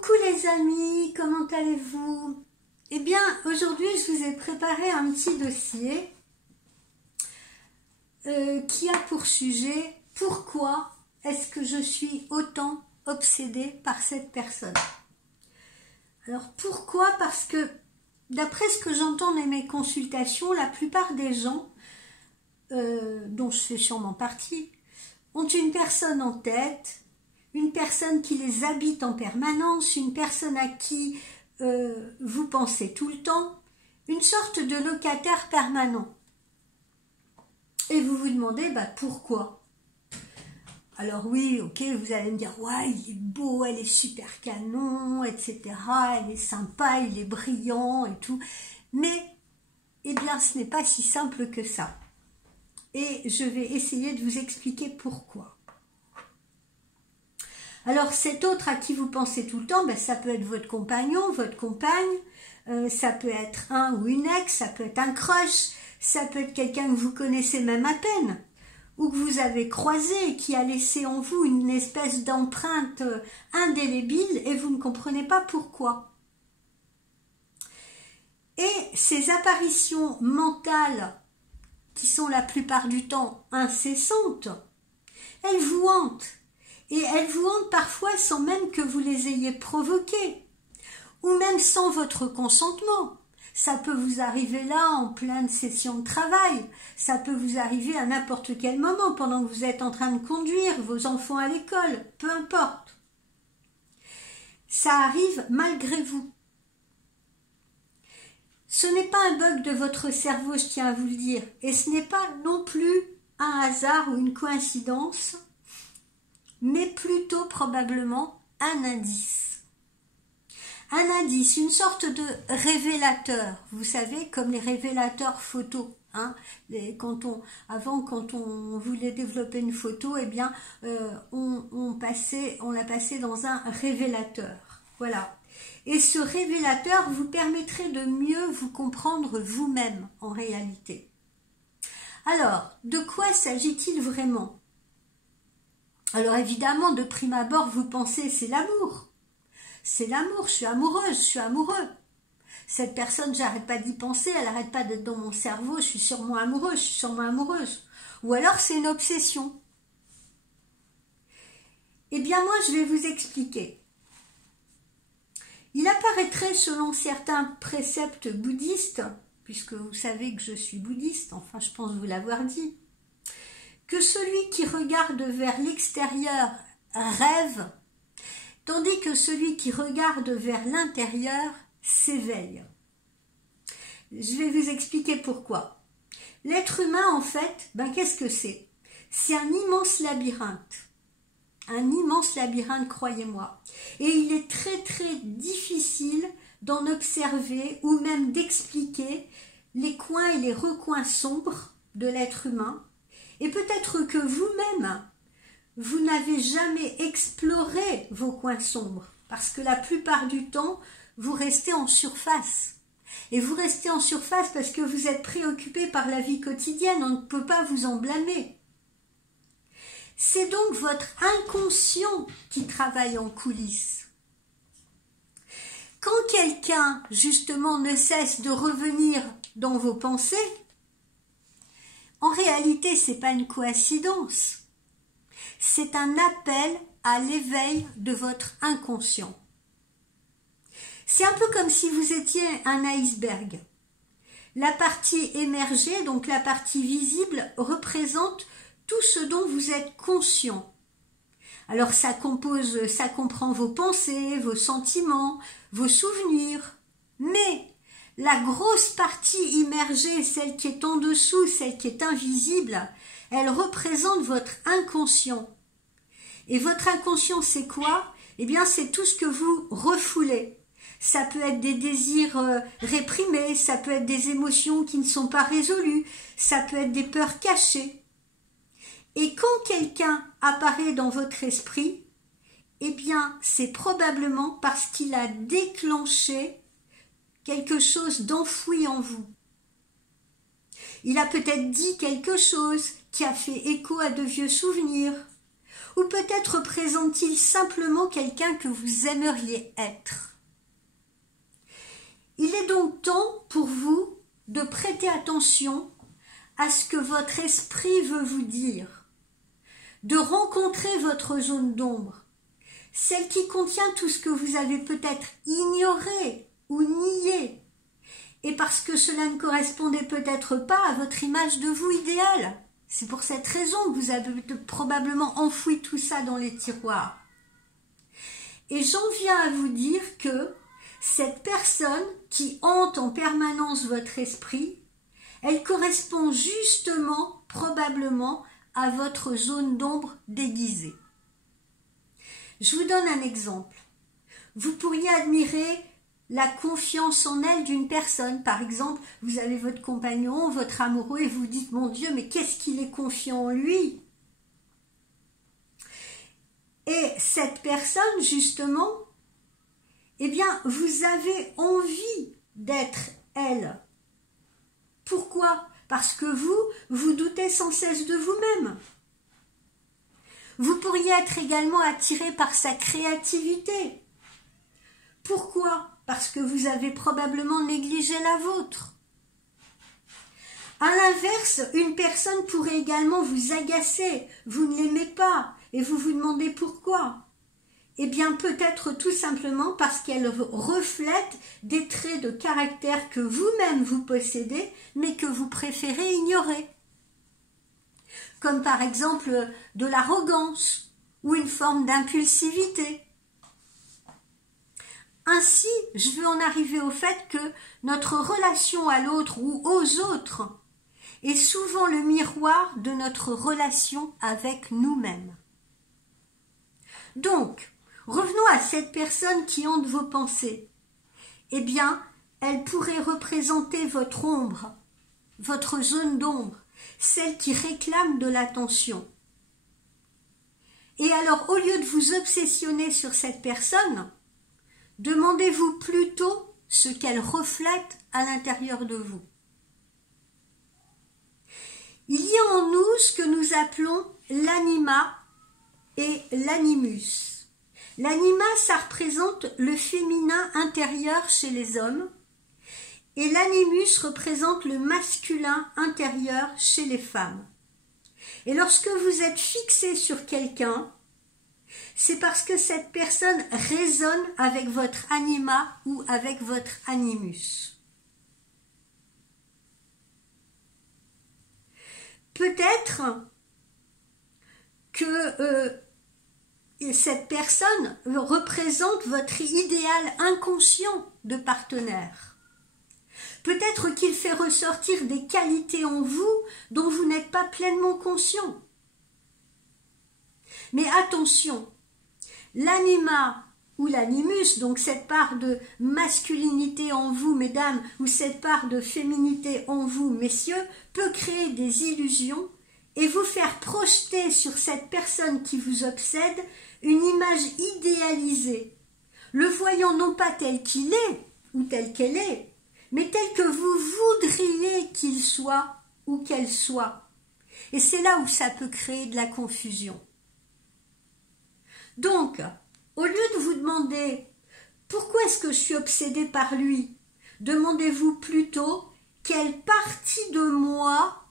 Coucou les amis, comment allez-vous? Eh bien, aujourd'hui, je vous ai préparé un petit dossier qui a pour sujet « Pourquoi est-ce que je suis autant obsédée par cette personne ?» Alors, pourquoi? Parce que, d'après ce que j'entends dans mes consultations, la plupart des gens, dont je fais sûrement partie, ont une personne en tête, une personne qui les habite en permanence, une personne à qui vous pensez tout le temps, une sorte de locataire permanent. Et vous vous demandez, pourquoi? Alors oui, ok, vous allez me dire, ouais, il est beau, elle est super canon, etc. Elle est sympa, il est brillant et tout. Mais, eh bien, ce n'est pas si simple que ça. Et je vais essayer de vous expliquer pourquoi. Alors, cet autre à qui vous pensez tout le temps, ça peut être votre compagnon, votre compagne, ça peut être un ou une ex, ça peut être un crush, ça peut être quelqu'un que vous connaissez même à peine, ou que vous avez croisé et qui a laissé en vous une espèce d'empreinte indélébile et vous ne comprenez pas pourquoi. Et ces apparitions mentales, qui sont la plupart du temps incessantes, elles vous hantent. Et elles vous hantent parfois sans même que vous les ayez provoquées, ou même sans votre consentement. Ça peut vous arriver là en pleine session de travail, ça peut vous arriver à n'importe quel moment, pendant que vous êtes en train de conduire vos enfants à l'école, peu importe. Ça arrive malgré vous. Ce n'est pas un bug de votre cerveau, je tiens à vous le dire, et ce n'est pas non plus un hasard ou une coïncidence, mais plutôt probablement un indice. Un indice, une sorte de révélateur, vous savez, comme les révélateurs photos. Avant, quand on voulait développer une photo, eh bien, on la passait dans un révélateur. Voilà. Et ce révélateur vous permettrait de mieux vous comprendre vous-même, en réalité. Alors, de quoi s'agit-il vraiment ? Alors évidemment, de prime abord, vous pensez c'est l'amour. C'est l'amour, je suis amoureuse, je suis amoureux. Cette personne, j'arrête pas d'y penser, elle n'arrête pas d'être dans mon cerveau, je suis sûrement amoureuse, je suis sûrement amoureuse. Ou alors c'est une obsession. Eh bien moi, je vais vous expliquer. Il apparaîtrait selon certains préceptes bouddhistes, puisque vous savez que je suis bouddhiste, enfin je pense vous l'avoir dit, que celui qui regarde vers l'extérieur rêve, tandis que celui qui regarde vers l'intérieur s'éveille. Je vais vous expliquer pourquoi. L'être humain, en fait, qu'est-ce que c'est? C'est un immense labyrinthe. Un immense labyrinthe, croyez-moi. Et il est très très difficile d'en observer ou même d'expliquer les coins et les recoins sombres de l'être humain. Et peut-être que vous-même, vous n'avez jamais exploré vos coins sombres, parce que la plupart du temps, vous restez en surface. Et vous restez en surface parce que vous êtes préoccupé par la vie quotidienne, on ne peut pas vous en blâmer. C'est donc votre inconscient qui travaille en coulisses. Quand quelqu'un, justement, ne cesse de revenir dans vos pensées, en réalité, ce n'est pas une coïncidence. C'est un appel à l'éveil de votre inconscient. C'est un peu comme si vous étiez un iceberg. La partie émergée, donc la partie visible, représente tout ce dont vous êtes conscient. Alors ça comprend vos pensées, vos sentiments, vos souvenirs, mais la grosse partie immergée, celle qui est en dessous, celle qui est invisible, elle représente votre inconscient. Et votre inconscient, c'est quoi? Eh bien, c'est tout ce que vous refoulez. Ça peut être des désirs réprimés, ça peut être des émotions qui ne sont pas résolues, ça peut être des peurs cachées. Et quand quelqu'un apparaît dans votre esprit, eh bien, c'est probablement parce qu'il a déclenché quelque chose d'enfoui en vous. Il a peut-être dit quelque chose qui a fait écho à de vieux souvenirs, Ou peut-être représente-t-il simplement quelqu'un que vous aimeriez être? Il est donc temps pour vous de prêter attention à ce que votre esprit veut vous dire, de rencontrer votre zone d'ombre, celle qui contient tout ce que vous avez peut-être ignoré ou nié, et parce que cela ne correspondait peut-être pas à votre image de vous idéale. C'est pour cette raison que vous avez probablement enfoui tout ça dans les tiroirs. Et j'en viens à vous dire que cette personne qui hante en permanence votre esprit, elle correspond justement, probablement, à votre zone d'ombre déguisée. Je vous donne un exemple. Vous pourriez admirer la confiance en elle d'une personne. Par exemple, vous avez votre compagnon, votre amoureux, et vous dites, mon Dieu, mais qu'est-ce qu'il est confiant en lui? Et cette personne, justement, eh bien, vous avez envie d'être elle. Pourquoi? Parce que vous doutez sans cesse de vous-même. Vous pourriez être également attiré par sa créativité. Pourquoi? Parce que vous avez probablement négligé la vôtre. À l'inverse, une personne pourrait également vous agacer. Vous ne l'aimez pas et vous vous demandez pourquoi. Eh bien, peut-être tout simplement parce qu'elle reflète des traits de caractère que vous-même vous possédez, mais que vous préférez ignorer. Comme par exemple de l'arrogance ou une forme d'impulsivité. Ainsi, je veux en arriver au fait que notre relation à l'autre ou aux autres est souvent le miroir de notre relation avec nous-mêmes. Donc, revenons à cette personne qui hante vos pensées. Eh bien, elle pourrait représenter votre ombre, votre zone d'ombre, celle qui réclame de l'attention. Et alors, au lieu de vous obsessionner sur cette personne, demandez-vous plutôt ce qu'elle reflète à l'intérieur de vous. Il y a en nous ce que nous appelons l'anima et l'animus. L'anima, ça représente le féminin intérieur chez les hommes et l'animus représente le masculin intérieur chez les femmes. Et lorsque vous êtes fixé sur quelqu'un, c'est parce que cette personne résonne avec votre anima ou avec votre animus. Peut-être que cette personne représente votre idéal inconscient de partenaire. Peut-être qu'il fait ressortir des qualités en vous dont vous n'êtes pas pleinement conscient. Mais attention, l'anima ou l'animus, donc cette part de masculinité en vous, mesdames, ou cette part de féminité en vous, messieurs, peut créer des illusions et vous faire projeter sur cette personne qui vous obsède une image idéalisée, le voyant non pas tel qu'il est ou tel qu'elle est, mais tel que vous voudriez qu'il soit ou qu'elle soit. Et c'est là où ça peut créer de la confusion. Donc, au lieu de vous demander « Pourquoi est-ce que je suis obsédée par lui ?», demandez-vous plutôt « Quelle partie de moi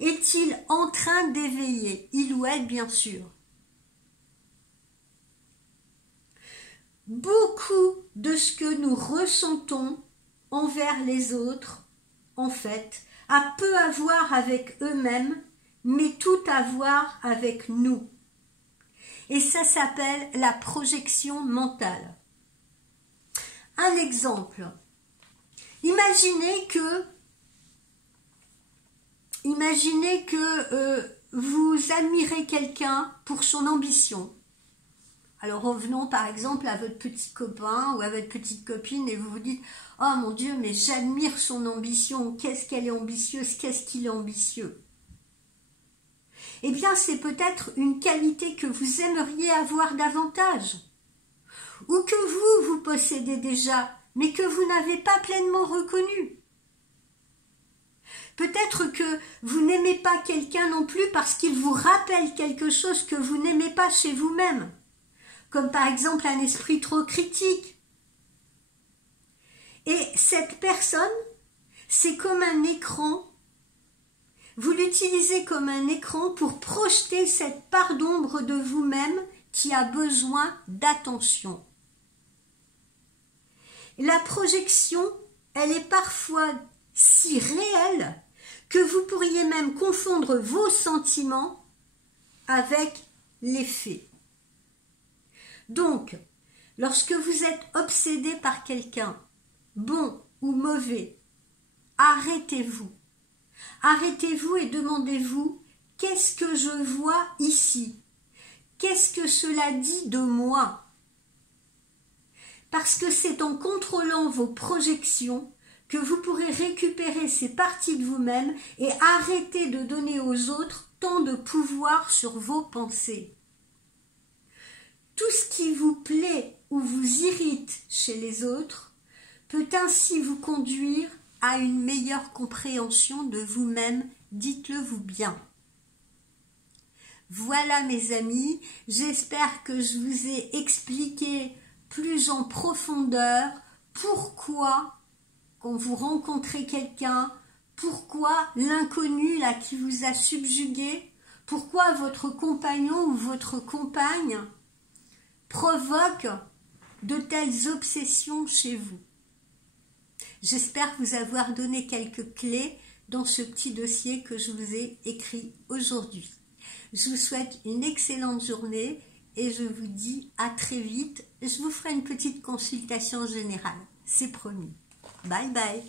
est-il en train d'éveiller ?» Il ou elle, bien sûr. Beaucoup de ce que nous ressentons envers les autres, en fait, a peu à voir avec eux-mêmes, mais tout à voir avec nous. Et ça s'appelle la projection mentale. Un exemple. Imaginez que vous admirez quelqu'un pour son ambition. Alors revenons par exemple à votre petit copain ou à votre petite copine et vous vous dites « Oh mon Dieu, mais j'admire son ambition, qu'est-ce qu'elle est ambitieuse, qu'est-ce qu'il est ambitieux ?» Eh bien, c'est peut-être une qualité que vous aimeriez avoir davantage, ou que vous possédez déjà, mais que vous n'avez pas pleinement reconnue. Peut-être que vous n'aimez pas quelqu'un non plus parce qu'il vous rappelle quelque chose que vous n'aimez pas chez vous-même, comme par exemple un esprit trop critique. Et cette personne, c'est comme un écran. Vous l'utilisez comme un écran pour projeter cette part d'ombre de vous-même qui a besoin d'attention. La projection, elle est parfois si réelle que vous pourriez même confondre vos sentiments avec les faits. Donc, lorsque vous êtes obsédé par quelqu'un, bon ou mauvais, arrêtez-vous. Arrêtez-vous et demandez-vous, qu'est-ce que je vois ici? Qu'est-ce que cela dit de moi? Parce que c'est en contrôlant vos projections que vous pourrez récupérer ces parties de vous-même et arrêter de donner aux autres tant de pouvoir sur vos pensées. Tout ce qui vous plaît ou vous irrite chez les autres peut ainsi vous conduire à une meilleure compréhension de vous-même, dites-le vous bien. Voilà mes amis, j'espère que je vous ai expliqué plus en profondeur pourquoi quand vous rencontrez quelqu'un, pourquoi l'inconnu là qui vous a subjugué, pourquoi votre compagnon ou votre compagne provoque de telles obsessions chez vous. J'espère vous avoir donné quelques clés dans ce petit dossier que je vous ai écrit aujourd'hui. Je vous souhaite une excellente journée et je vous dis à très vite. Je vous ferai une petite consultation générale, c'est promis. Bye bye.